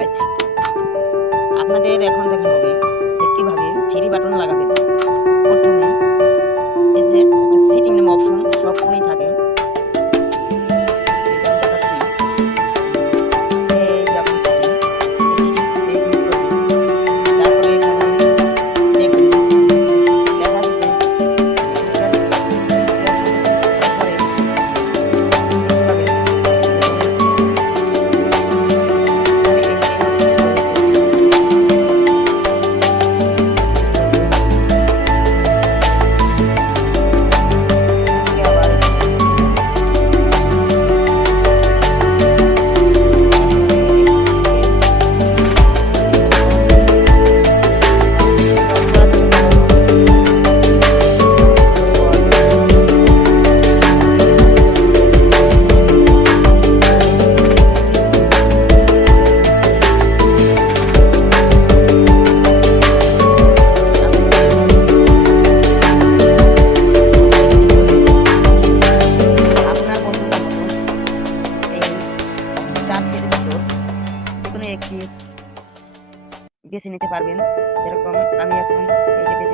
কাজ। আপনাদের এখন দেখানো হবে যে কিভাবে থ্রি বাটন লাগাবেন। প্রথমে এই যে একটা সেটিং নামে অপশন সব ফোনেই থাকে, এই যে আমি দেখাচ্ছি। এই যে আপনার সেটিং, এই সেটিংটিতে ক্লিক করবেন। তারপরে এখানে দেখবেন লেখা আছে যে ফিচার্স, এই অপশনে ক্লিক করে দেখতে পাবেন যে এখানে এই যে রয়েছে যে এদিকে আবার চার্চের ভিতর যেকোনো একটি বেছে নিতে পারবেন। যেরকম আমি এখন এইটা বেছে